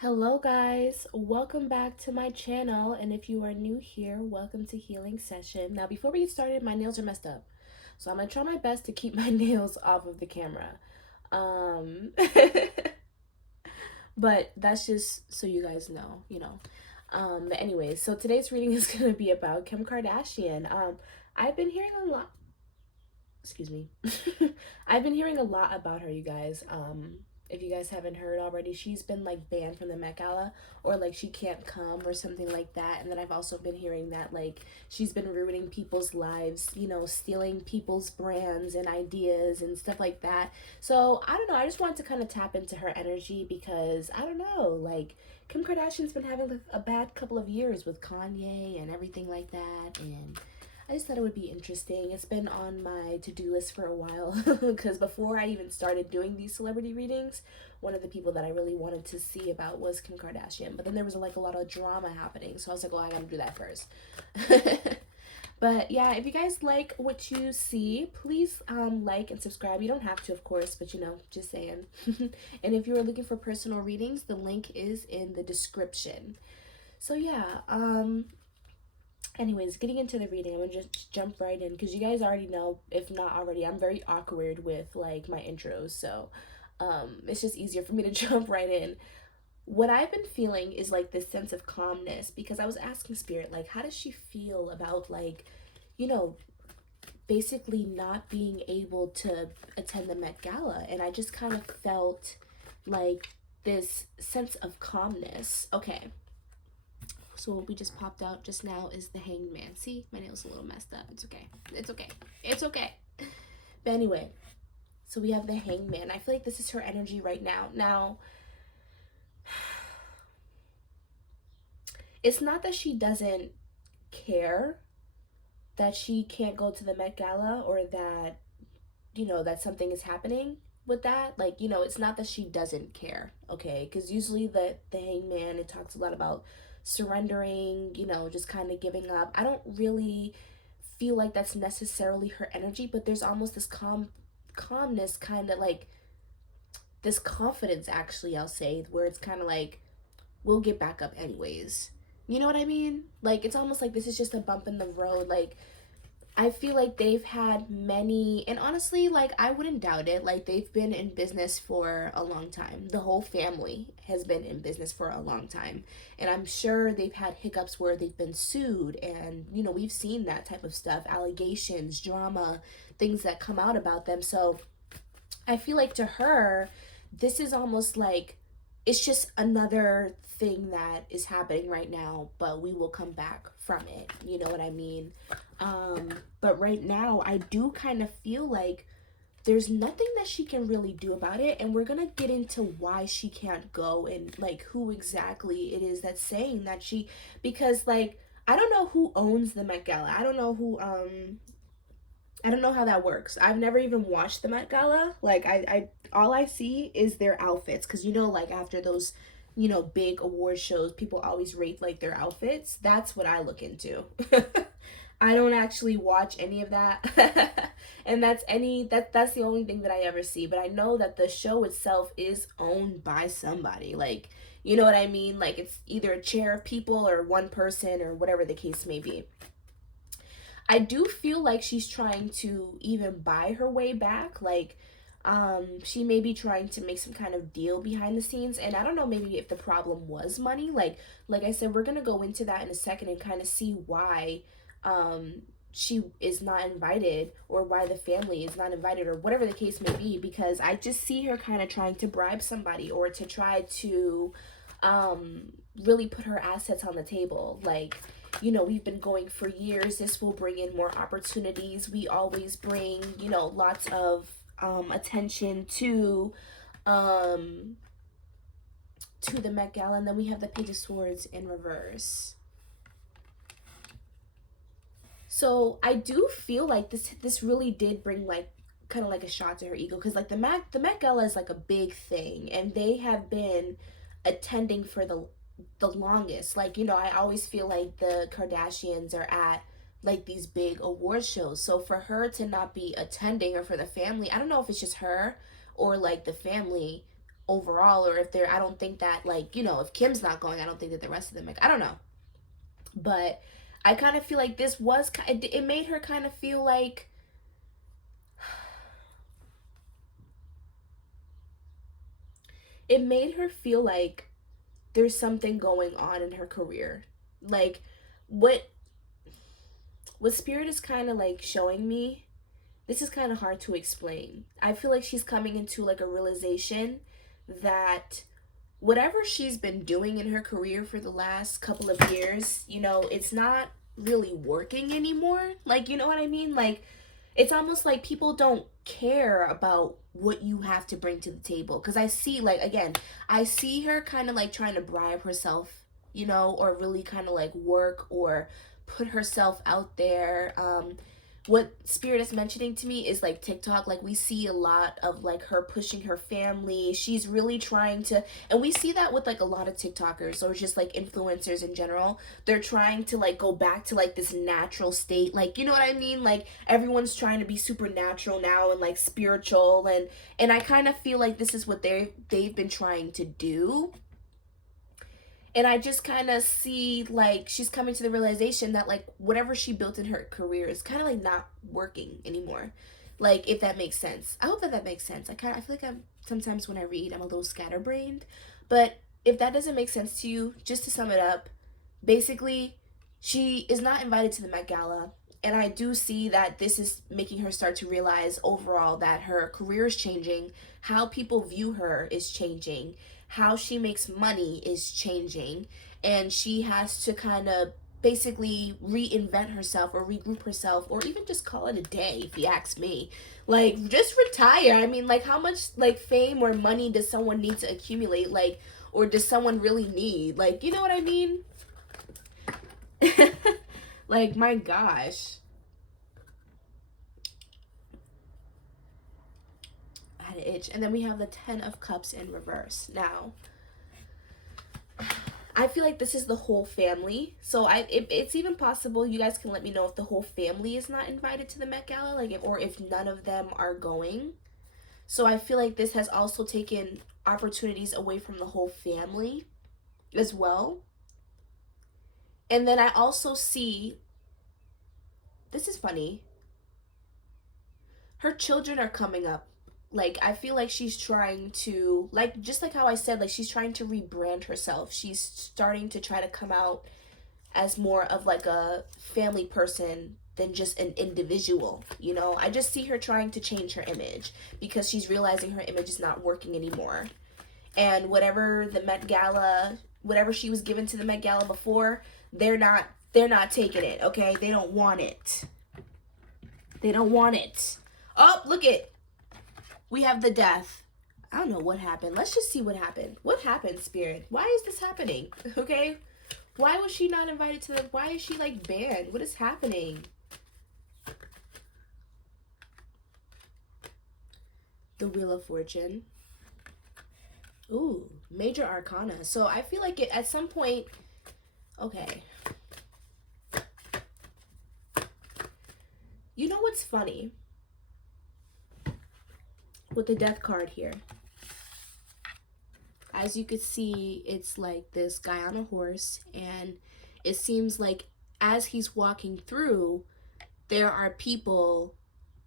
Hello guys, welcome back to my channel, and if you are new here, welcome to Healing Session. Now before we get started, my nails are messed up, so I'm gonna try my best to keep my nails off of the camera. Um but that's just so you guys know. But anyways, so today's reading is gonna be about Kim Kardashian. I've been hearing a lot, excuse me. I've been hearing a lot about her, you guys. If you guys haven't heard already, she's been like banned from the Met Gala, or like she can't come or something like that. And then I've also been hearing that like she's been ruining people's lives, stealing people's brands and ideas and stuff like that. So I don't know, I just wanted to kind of tap into her energy because I don't know, like Kim Kardashian's been having like a bad couple of years with Kanye and everything like that, and I just thought it would be interesting. It's been on my to-do list for a while because before I even started doing these celebrity readings, one of the people that I really wanted to see about was Kim Kardashian. But then there was like a lot of drama happening, so I was like, "Oh, I gotta do that first." But yeah, if you guys like what you see, please like and subscribe. You don't have to, of course, but just saying. And if you are looking for personal readings, the link is in the description. So yeah, anyways, getting into the reading, I'm gonna just jump right in because you guys already know, if not already, I'm very awkward with like my intros, so it's just easier for me to jump right in. What I've been feeling is like this sense of calmness because I was asking Spirit, like, how does she feel about like, you know, basically not being able to attend the Met Gala, and I just kind of felt like this sense of calmness. Okay, so what we just popped out just now is the Hanged Man. See, my nail's a little messed up. It's okay. It's okay. It's okay. But anyway, so we have the Hanged Man. I feel like this is her energy right now. Now, it's not that she doesn't care that she can't go to the Met Gala, or that, that something is happening with that. Like, it's not that she doesn't care, okay? Because usually the Hangman, it talks a lot about surrendering, just kind of giving up. I don't really feel like that's necessarily her energy, but there's almost this calmness, kind of like this confidence, actually, I'll say, where it's kind of like, we'll get back up anyways. You know what I mean? Like, it's almost like this is just a bump in the road. Like, I feel like they've had many, and honestly, like, I wouldn't doubt it. Like, they've been in business for a long time. The whole family has been in business for a long time. And I'm sure they've had hiccups where they've been sued. And, we've seen that type of stuff, allegations, drama, things that come out about them. So I feel like to her, this is almost like it's just another thing that is happening right now, but we will come back from it. You know what I mean? But right now, I do kind of feel like there's nothing that she can really do about it, and we're gonna get into why she can't go and like who exactly it is that's saying that she, because like I don't know who owns the Met Gala. I don't know how that works. I've never even watched the Met Gala. Like I all I see is their outfits, because like after those, big award shows, people always rate like their outfits. That's what I look into. I don't actually watch any of that. And that's the only thing that I ever see. But I know that the show itself is owned by somebody. Like, you know what I mean? Like, it's either a chair of people or one person or whatever the case may be. I do feel like she's trying to even buy her way back. Like, she may be trying to make some kind of deal behind the scenes, and I don't know, maybe if the problem was money. Like I said, we're gonna go into that in a second and kind of see why she is not invited, or why the family is not invited, or whatever the case may be, because I just see her kind of trying to bribe somebody, or to try to really put her assets on the table. Like, we've been going for years. This will bring in more opportunities. We always bring, lots of attention um to the Met Gala. And then we have the Page of Swords in reverse. So I do feel like this really did bring like kind of like a shot to her ego, because like the Met Gala is like a big thing, and they have been attending for the longest. Like, I always feel like the Kardashians are at like these big award shows. So for her to not be attending, or for the family, I don't know if it's just her or like the family, overall, or if they're, I don't think that, like, you know, if Kim's not going, I don't think that the rest of them, like, I don't know. But I kind of feel like this was, it made her kind of feel like, it made her feel like there's something going on in her career. Like, what Spirit is kind of like showing me, this is kind of hard to explain. I feel like she's coming into like a realization that whatever she's been doing in her career for the last couple of years, you know, it's not really working anymore. Like, you know what I mean? Like, it's almost like people don't care about what you have to bring to the table. Because I see, like, again, I see her kind of like trying to bribe herself, you know, or really kind of like work or put herself out there. What Spirit is mentioning to me is like TikTok. Like, we see a lot of like her pushing her family. She's really trying to, and we see that with like a lot of TikTokers or just like influencers in general. They're trying to like go back to like this natural state. Like, you know what I mean? Like, everyone's trying to be supernatural now and like spiritual, and I kind of feel like this is what they've been trying to do. And I just kind of see like she's coming to the realization that like whatever she built in her career is kind of like not working anymore. Like, if that makes sense. I hope that that makes sense. I feel like I'm sometimes when I read I'm a little scatterbrained, but if that doesn't make sense to you, just to sum it up, basically she is not invited to the Met Gala. And I do see that this is making her start to realize overall that her career is changing, how people view her is changing, how she makes money is changing, and she has to kind of basically reinvent herself or regroup herself or even just call it a day, if you ask me. Like, just retire. I mean, like, how much like fame or money does someone need to accumulate? Like, or does someone really need? Like, you know what I mean? Like, my gosh. I had an itch. And then we have the 10 of Cups in reverse. Now, I feel like this is the whole family. So it's even possible, you guys can let me know if the whole family is not invited to the Met Gala, like, or if none of them are going. So I feel like this has also taken opportunities away from the whole family as well. And then I also see, this is funny, her children are coming up. Like, I feel like she's trying to, like, just like how I said, like, she's trying to rebrand herself. She's starting to try to come out as more of like a family person than just an individual, you know? I just see her trying to change her image because she's realizing her image is not working anymore. And whatever the Met Gala, whatever she was given to the Met Gala before, they're not taking it, okay? They don't want it. They don't want it. Oh, look it. We have the Death. I don't know what happened. Let's just see what happened. What happened, Spirit? Why is this happening? Okay? Why was she not invited to the... Why is she, like, banned? What is happening? The Wheel of Fortune. Ooh, Major Arcana. So I feel like at some point... Okay. You know what's funny? With the Death card here. As you could see, it's like this guy on a horse, and it seems like as he's walking through, there are people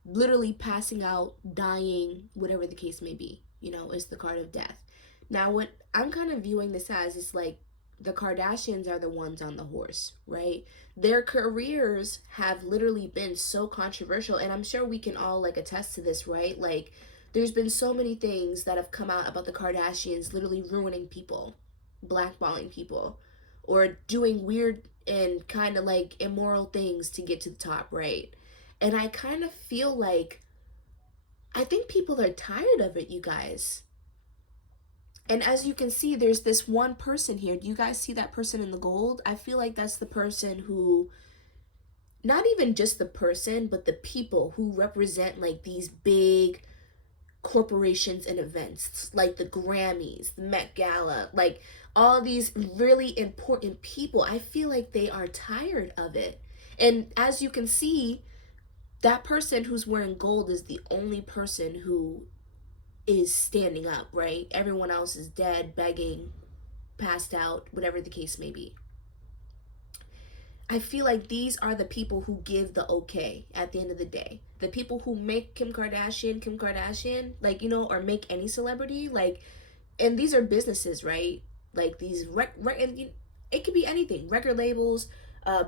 literally passing out, dying, whatever the case may be. You know, it's the card of death. Now, what I'm kind of viewing this as is like the Kardashians are the ones on the horse, right? Their careers have literally been so controversial, and I'm sure we can all like attest to this, right? Like, there's been so many things that have come out about the Kardashians literally ruining people, blackballing people, or doing weird and kind of like immoral things to get to the top, right? And I kind of feel like, I think people are tired of it, you guys. And as you can see, there's this one person here. Do you guys see that person in the gold? I feel like that's the person who, not even just the person, but the people who represent like these big corporations and events like the Grammys, the Met Gala, like all these really important people. I feel like they are tired of it. And as you can see, that person who's wearing gold is the only person who is standing up, right? Everyone else is dead, begging, passed out, whatever the case may be. I feel like these are the people who give the okay at the end of the day. The people who make Kim Kardashian, like, you know, or make any celebrity, like, and these are businesses, right? Like these, and it could be anything, record labels,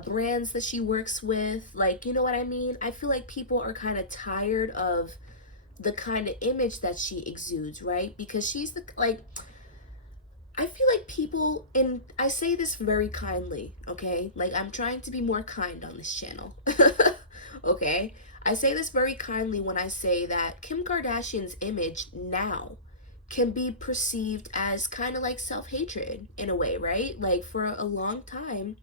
brands that she works with, like, you know what I mean? I feel like people are kind of tired of the kind of image that she exudes, right? Because she's the, like, I feel like people, and I say this very kindly, okay? Like, I'm trying to be more kind on this channel, okay? I say this very kindly when I say that Kim Kardashian's image now can be perceived as kind of like self-hatred in a way, right? Like, for a long time,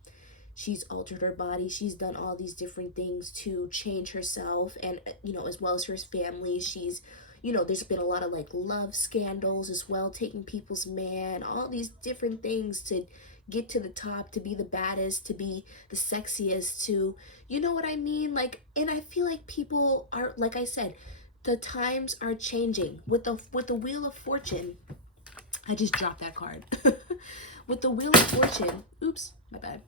she's altered her body, she's done all these different things to change herself, and you know, as well as her family. She's, you know, there's been a lot of like love scandals as well, taking people's man, all these different things to get to the top, to be the baddest, to be the sexiest, to, you know what I mean? Like, and I feel like people are, like I said, the times are changing with the Wheel of Fortune. I just dropped that card. With the Wheel of Fortune, oops, my bad.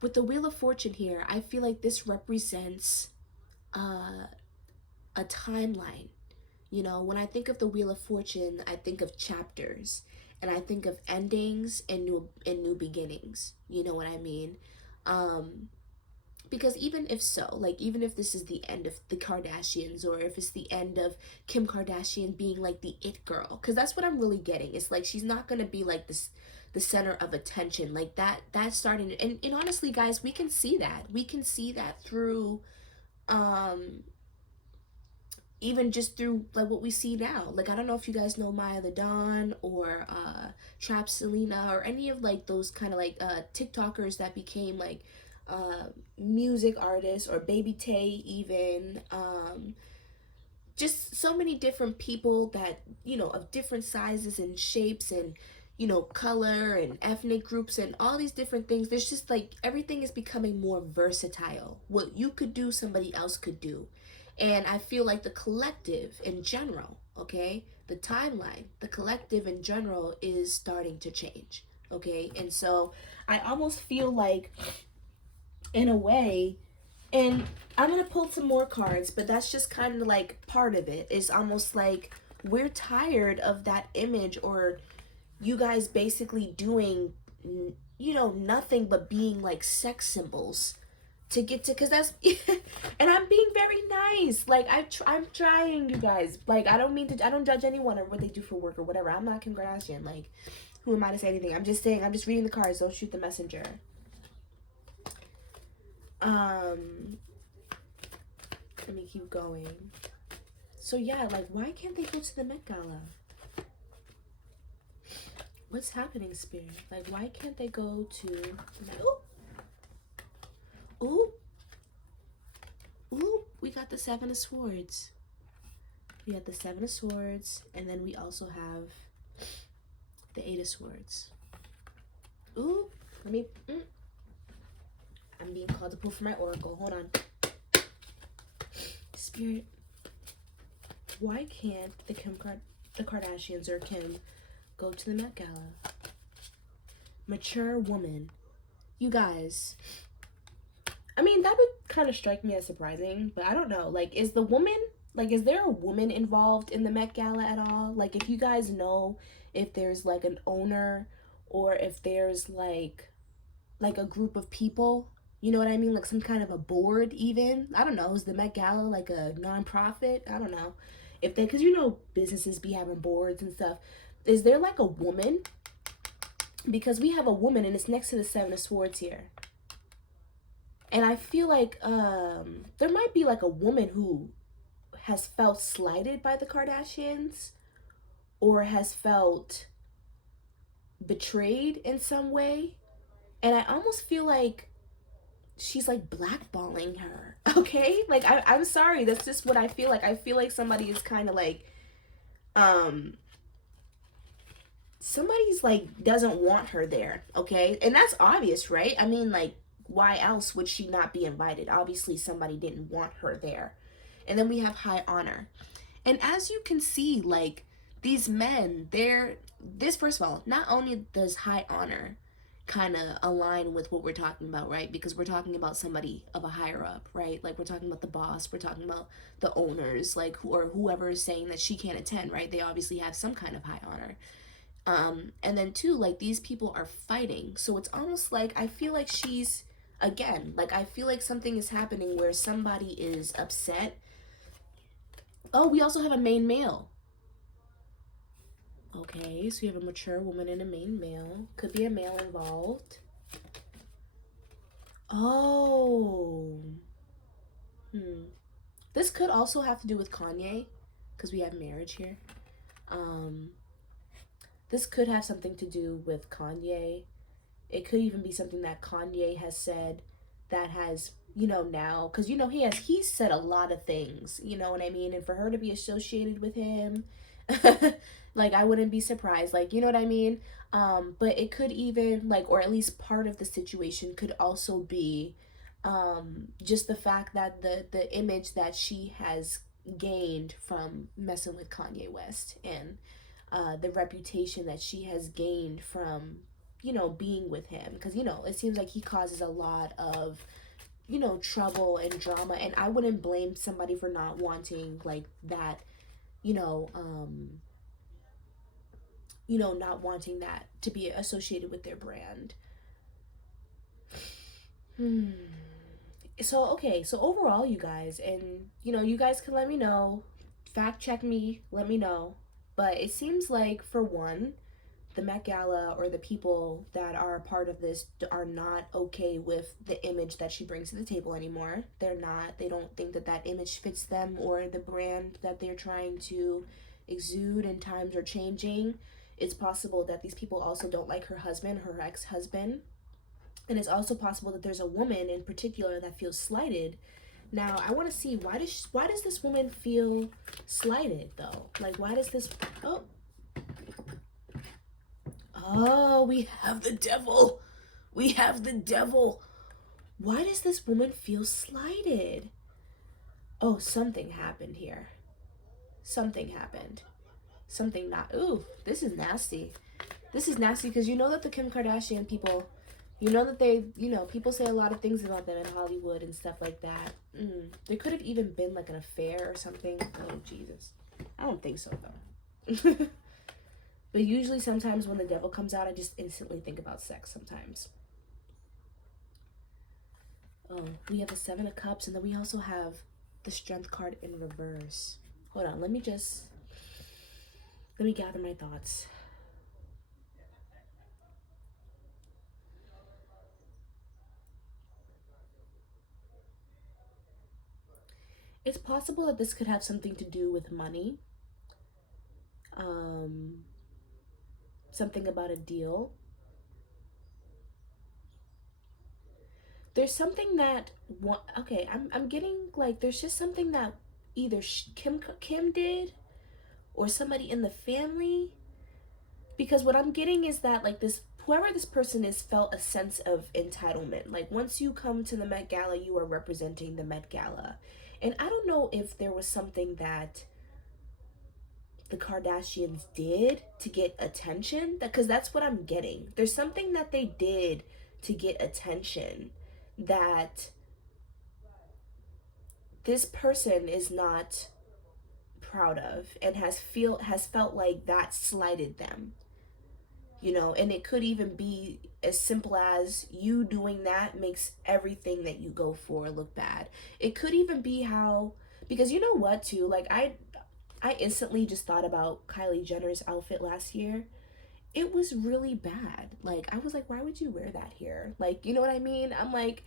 With the Wheel of Fortune here, I feel like this represents a timeline. You know, when I think of the Wheel of Fortune, I think of chapters, and I think of endings and new beginnings. You know what I mean? Because even if so, like, even if this is the end of the Kardashians, or if it's the end of Kim Kardashian being like the it girl, because that's what I'm really getting. It's like she's not gonna be like this, the center of attention, like that's starting. And honestly, guys, we can see that through even just through like what we see now. Like, I don't know if you guys know Maya the Dawn, or Trap Selena, or any of like those kind of like TikTokers that became like music artists, or Baby Tay even, just so many different people that, you know, of different sizes and shapes, and, you know, color and ethnic groups and all these different things. There's just like, everything is becoming more versatile. What you could do, somebody else could do. And I feel like the collective in general, okay, the timeline, the collective in general is starting to change, okay? And so I almost feel like, in a way, and I'm gonna pull some more cards, but that's just kind of like part of it. It's almost like we're tired of that image, or you guys basically doing, you know, nothing but being like sex symbols to get to, because that's and I'm being very nice, like I'm trying, you guys, like, I don't mean to, I don't judge anyone or what they do for work or whatever. I'm not Kim Kardashian, like, who am I to say anything? I'm just saying, I'm just reading the cards. Don't shoot the messenger. Let me keep going. So yeah, like, why can't they go to the Met Gala? What's happening, Spirit? Like, why can't they go to, ooh, ooh, we got the Seven of Swords. We got the Seven of Swords, and then we also have the Eight of Swords. Ooh, let me, I'm being called to pull for my oracle. Hold on. Spirit, why can't the Kardashians, or Kim, go to the Met Gala? Mature woman. You guys, I mean, that would kind of strike me as surprising, but I don't know. Like, is the woman, like, is there a woman involved in the Met Gala at all? Like, if you guys know if there's like an owner, or if there's like a group of people, you know what I mean? Like some kind of a board even. I don't know. Is the Met Gala like a non-profit? I don't know. If they, because you know businesses be having boards and stuff. Is there like a woman? Because we have a woman, and it's next to the Seven of Swords here. And I feel like there might be like a woman who has felt slighted by the Kardashians, or has felt betrayed in some way. And I almost feel like she's like blackballing her, okay? Like, I'm sorry, that's just what I feel like. I feel like somebody is kind of like, somebody's like, doesn't want her there, okay? And that's obvious, right? I mean, like, why else would she not be invited? Obviously, somebody didn't want her there. And then we have High Honor. And as you can see, like, these men, this, first of all, not only does high honor kind of align with what we're talking about, right? Because we're talking about somebody of a higher up, right? Like, we're talking about the boss, we're talking about the owners, like, or whoever is saying that she can't attend, right? They obviously have some kind of high honor. And then two, like, these people are fighting. So it's almost like, I feel like she's, again, like, I feel like something is happening where somebody is upset. Oh, we also have a main male. Okay, so you have a mature woman and a main male. Could be a male involved. Oh. This could also have to do with Kanye, because we have marriage here. Um, this could have something to do with Kanye. It could even be something that Kanye has said that has, now, because, he's said a lot of things, you know what I mean? And for her to be associated with him, like, I wouldn't be surprised, like, you know what I mean? But it could even, like, or at least part of the situation could also be just the fact that the image that she has gained from messing with Kanye West, and the reputation that she has gained from, being with him, because, it seems like he causes a lot of, trouble and drama, and I wouldn't blame somebody for not wanting, like, that, you know um not wanting that to be associated with their brand. So, okay, so overall, you guys, and, you guys can let me know, fact check me, let me know, but it seems like, for one, the Met Gala, or the people that are a part of this, are not okay with the image that she brings to the table anymore. They don't think that that image fits them or the brand that they're trying to exude, and times are changing. It's possible that these people also don't like her husband, her ex-husband. And it's also possible that there's a woman in particular that feels slighted. Now, I want to see, why does this woman feel slighted, though? Like, why does this... Oh, we have the devil. We have the devil. Why does this woman feel slighted? Oh, something happened here. Something happened. Something not... Ooh, this is nasty. This is nasty, because you know that the Kim Kardashian people... You know that they... people say a lot of things about them in Hollywood and stuff like that. There could have even been, like, an affair or something. Oh, Jesus. I don't think so, though. But usually, sometimes when the devil comes out, I just instantly think about sex sometimes. Oh, we have the Seven of Cups, and then we also have the Strength card in reverse. Hold on, let me gather my thoughts. It's possible that this could have something to do with money. Something about a deal. There's something that... Okay, I'm getting, like, there's just something that either Kim did, or somebody in the family. Because what I'm getting is that, like, whoever this person is felt a sense of entitlement. Like, once you come to the Met Gala, you are representing the Met Gala. And I don't know if there was something that the Kardashians did to get attention, because that's what I'm getting. There's something that they did to get attention that this person is not proud of, and has felt like that slighted them. And it could even be as simple as, you doing that makes everything that you go for look bad. It could even be how... Because you know what, too, like, I instantly just thought about Kylie Jenner's outfit last year. It was really bad. Like, I was like, why would you wear that here? Like, you know what I mean? I'm like,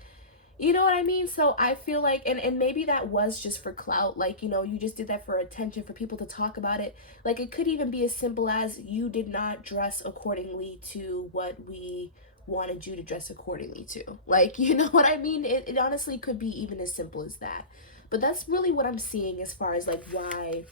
you know what I mean? So I feel like, and maybe that was just for clout. Like, you just did that for attention, for people to talk about it. Like, it could even be as simple as, you did not dress accordingly to what we wanted you to dress accordingly to. Like, you know what I mean? It honestly could be even as simple as that. But that's really what I'm seeing as far as, like, why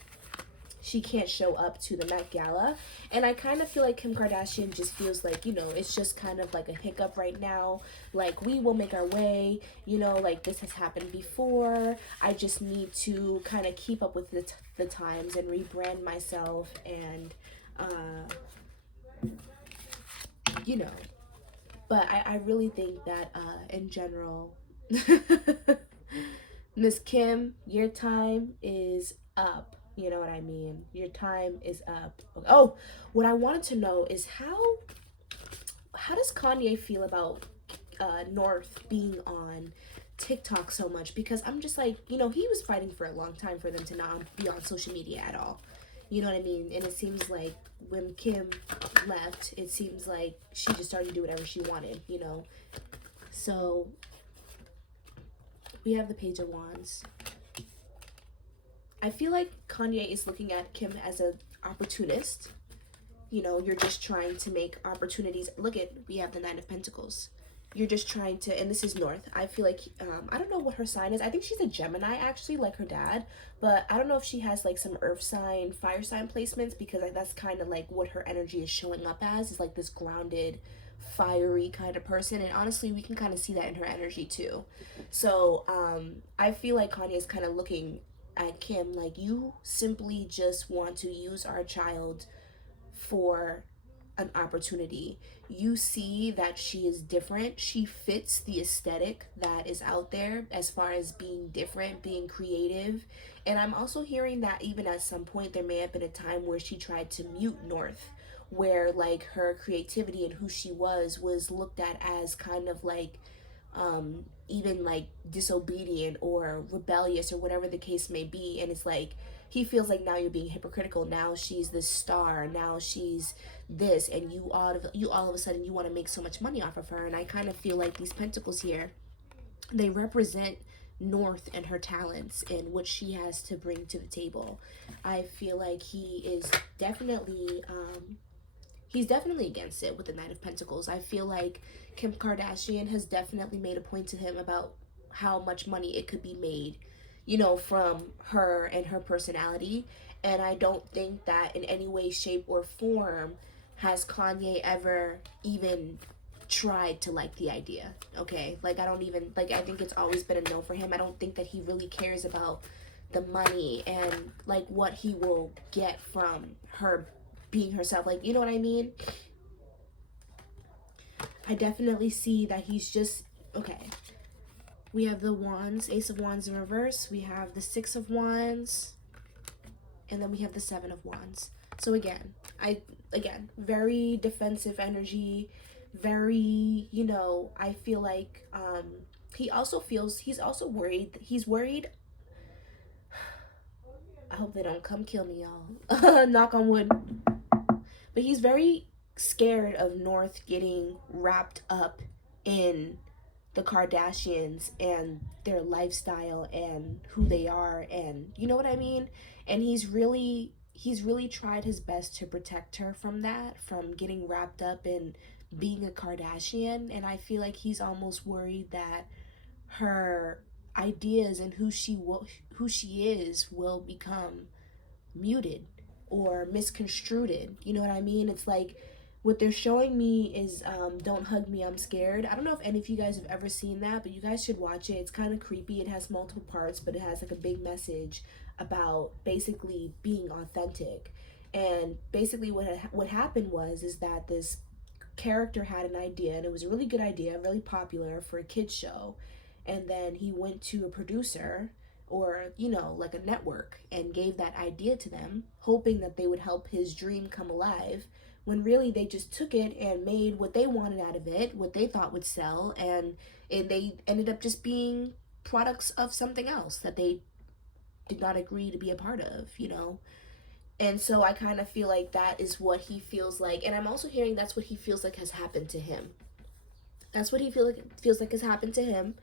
she can't show up to the Met Gala. And I kind of feel like Kim Kardashian just feels like, it's just kind of like a hiccup right now. Like, we will make our like, this has happened before. I just need to kind of keep up with the the times and rebrand myself and, you know. But I really think that in general, Miss Kim, your time is up. You know what I mean? Your time is up. Oh, what I wanted to know is how does Kanye feel about North being on TikTok so much? Because I'm just like, he was fighting for a long time for them to not be on social media at all. You know what I mean? And it seems like when Kim left, it seems like she just started to do whatever she wanted. So we have the Page of Wands. I feel like Kanye is looking at Kim as an opportunist. You're just trying to make opportunities. Look at, we have the Nine of Pentacles. You're just trying to, and this is North. I feel like, I don't know what her sign is. I think she's a Gemini, actually, like her dad. But I don't know if she has, like, some earth sign, fire sign placements, because that's kind of, like, what her energy is showing up as, is, like, this grounded, fiery kind of person. And honestly, we can kind of see that in her energy, too. So, I feel like Kanye is kind of looking at Kim like, you simply just want to use our child for an opportunity. You see that she is different. She fits the aesthetic that is out there as far as being different, being creative. And I'm also hearing that even at some point there may have been a time where she tried to mute North, where like her creativity and who she was looked at as kind of like even like disobedient or rebellious or whatever the case may be. And it's like he feels like now you're being hypocritical. Now she's this star, now she's this, and you all of a sudden you want to make so much money off of her. And I kind of feel like these pentacles here, they represent North and her talents and what she has to bring to the table. I feel like he's definitely against it with the Knight of Pentacles. I feel like Kim Kardashian has definitely made a point to him about how much money it could be made, from her and her personality. And I don't think that in any way, shape, or form has Kanye ever even tried to like the idea. Okay, like I think it's always been a no for him. I don't think that he really cares about the money and like what he will get from her being herself, like, you know what I mean? I definitely see that he's just okay. We have the Wands, Ace of Wands in reverse, we have the Six of Wands, and then we have the Seven of Wands. So again, very defensive energy, very, I feel like he's also worried. He's worried. I hope they don't come kill me, y'all. Knock on wood. But he's very scared of North getting wrapped up in the Kardashians and their lifestyle and who they are, and you know what I mean? And he's really tried his best to protect her from that, from getting wrapped up in being a Kardashian. And I feel like he's almost worried that her ideas and who she is will become muted or misconstrued. You know what I mean? It's like what they're showing me is Don't Hug Me, I'm Scared. I don't know if any of you guys have ever seen that, but you guys should watch it. It's kind of creepy. It has multiple parts, but it has like a big message about basically being authentic. And basically what happened is that this character had an idea, and it was a really good idea, really popular for a kids show. And then he went to a producer or, like a network, and gave that idea to them, hoping that they would help his dream come alive, when really they just took it and made what they wanted out of it, what they thought would sell, and they ended up just being products of something else that they did not agree to be a part of. And so I kind of feel like that is what he feels like. And I'm also hearing that's what he feels like has happened to him. That's what he feels like has happened to him.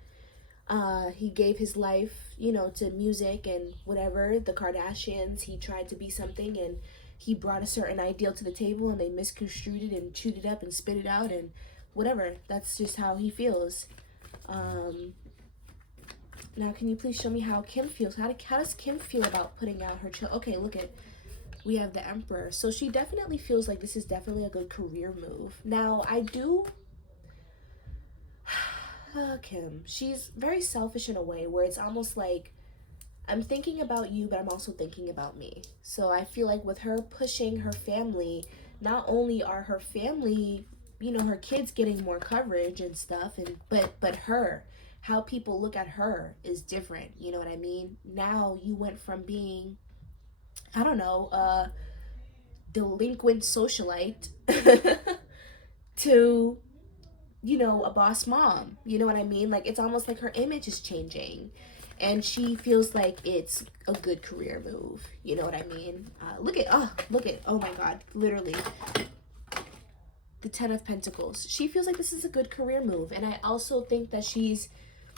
He gave his life, to music and whatever. The Kardashians, he tried to be something, and he brought a certain ideal to the table, and they misconstrued it and chewed it up and spit it out and whatever. That's just how he feels. Now, can you please show me how Kim feels? How does Kim feel about putting out her child? Okay, look at, we have the Emperor. So she definitely feels like this is definitely a good career move. Now, Kim, she's very selfish in a way where it's almost like, I'm thinking about you, but I'm also thinking about me. So I feel like with her pushing her family, not only are her family, her kids getting more coverage and stuff, and but her, how people look at her is different. You know what I mean? Now you went from being, I don't know, a delinquent socialite to, a boss mom. You know what I mean? Like, it's almost like her image is changing. And she feels like it's a good career move. You know what I mean? Oh my God, literally. The Ten of Pentacles. She feels like this is a good career move. And I also think that she's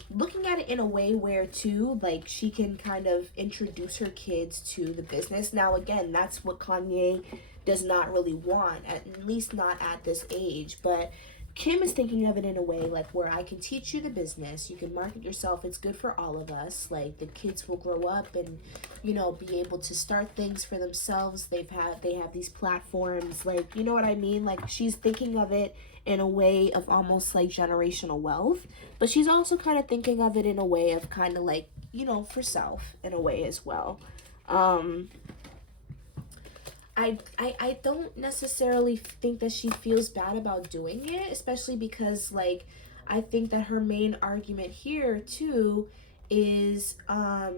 looking at it in a way where, too, like, she can kind of introduce her kids to the business. Now, again, that's what Kanye does not really want, at least not at this age. But Kim is thinking of it in a way like where I can teach you the business, you can market yourself, it's good for all of us. Like, the kids will grow up and, be able to start things for themselves. They have these platforms, like, you know what I mean? Like, she's thinking of it in a way of almost like generational wealth, but she's also kind of thinking of it in a way of kind of like, for self in a way as well. I don't necessarily think that she feels bad about doing it, especially because, like, I think that her main argument here too is that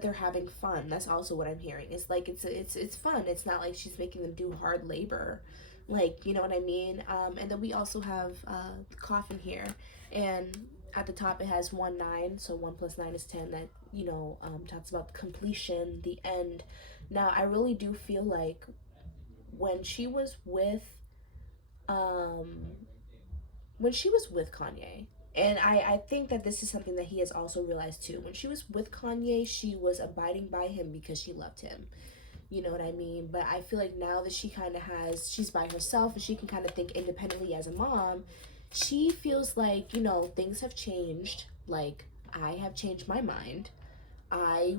they're having fun. That's also what I'm hearing. It's like it's fun. It's not like she's making them do hard labor. Like, you know what I mean? And then we also have the coffin here, and at the top it has 1 9, so 1 + 9 is 10. That, talks about completion, the end. Now, I really do feel like when she was with um Kanye, and I think that this is something that he has also realized too. When she was with Kanye, she was abiding by him because she loved him. You know what I mean? But I feel like now that she's by herself and she can kind of think independently as a mom, she feels like, things have changed. Like, I have changed my mind. I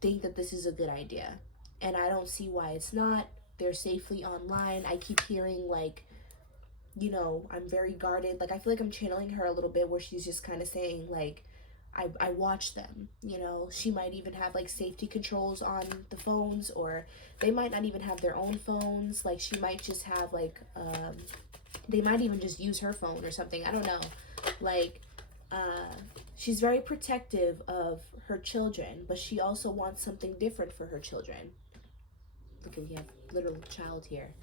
think that this is a good idea. And I don't see why it's not. They're safely online. I keep hearing, like, I'm very guarded. Like, I feel like I'm channeling her a little bit where she's just kind of saying, like, I watch them. She might even have like safety controls on the phones, or they might not even have their own phones. Like, she might just have like, they might even just use her phone or something. I don't know. Like, she's very protective of her children, but she also wants something different for her children. Look, we have little child here.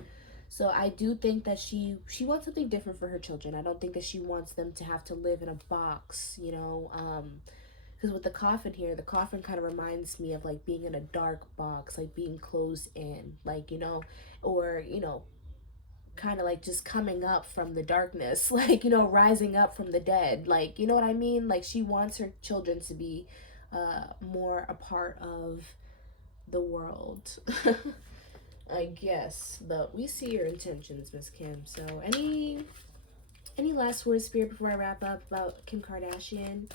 So I do think that she wants something different for her children. I don't think that she wants them to have to live in a box, because with the coffin here, the coffin kind of reminds me of like being in a dark box, like being closed in, like, or, kind of like just coming up from the darkness, like, rising up from the dead, like, you know what I mean? Like, she wants her children to be more a part of the world. I guess, but we see your intentions, Miss Kim. So any last words, Spirit, before I wrap up about Kim Kardashian?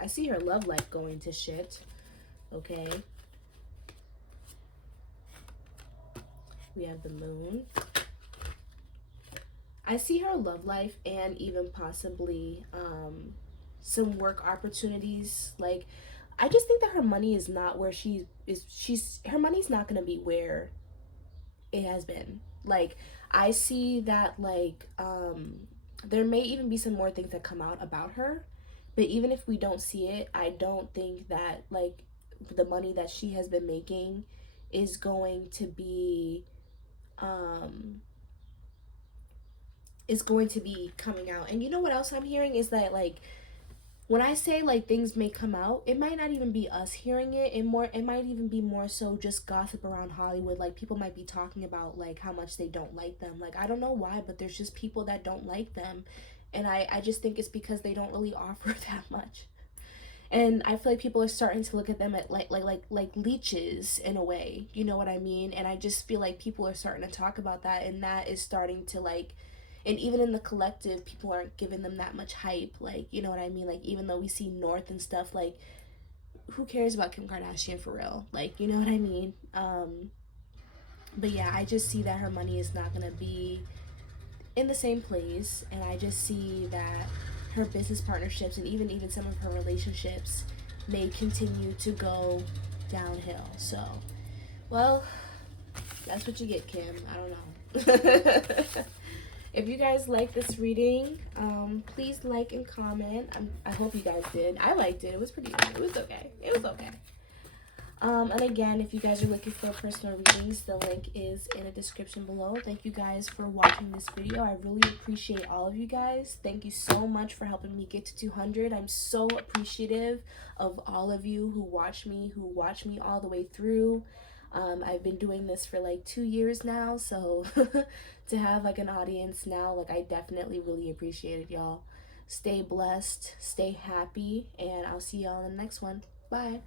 I see her love life going to shit. Okay. We have the moon. I see her love life and even possibly some work opportunities. Like, I just think that her money is not where her money's not going to be where it has been. Like, I see that, like, there may even be some more things that come out about her, but even if we don't see it, I don't think that, like, the money that she has been making is going to be coming out. And you know what else I'm hearing is that, like, when I say like things may come out, it might not even be us hearing it, and it might even be more so just gossip around Hollywood. Like, people might be talking about like how much they don't like them. Like, I don't know why, but there's just people that don't like them, and I just think it's because they don't really offer that much. And I feel like people are starting to look at them at like leeches in a way. You know what I mean? And I just feel like people are starting to talk about that, and that is starting to, like, and even in the collective, people aren't giving them that much hype. Like, you know what I mean? Like, even though we see North and stuff, like, who cares about Kim Kardashian for real? Like, you know what I mean? But yeah, I just see that her money is not gonna be in the same place, and I just see that her business partnerships and even some of her relationships may continue to go downhill. So, well, that's what you get, Kim. I don't know. If you guys like this reading, please like and comment. I hope you guys did. I liked it. It was pretty good. It was okay. It was okay. And again, if you guys are looking for personal readings, the link is in the description below. Thank you guys for watching this video. I really appreciate all of you guys. Thank you so much for helping me get to 200. I'm so appreciative of all of you who watch me all the way through. I've been doing this for like 2 years now, so to have like an audience now, like I definitely really appreciate it, y'all. Stay blessed, stay happy, and I'll see y'all in the next one. Bye.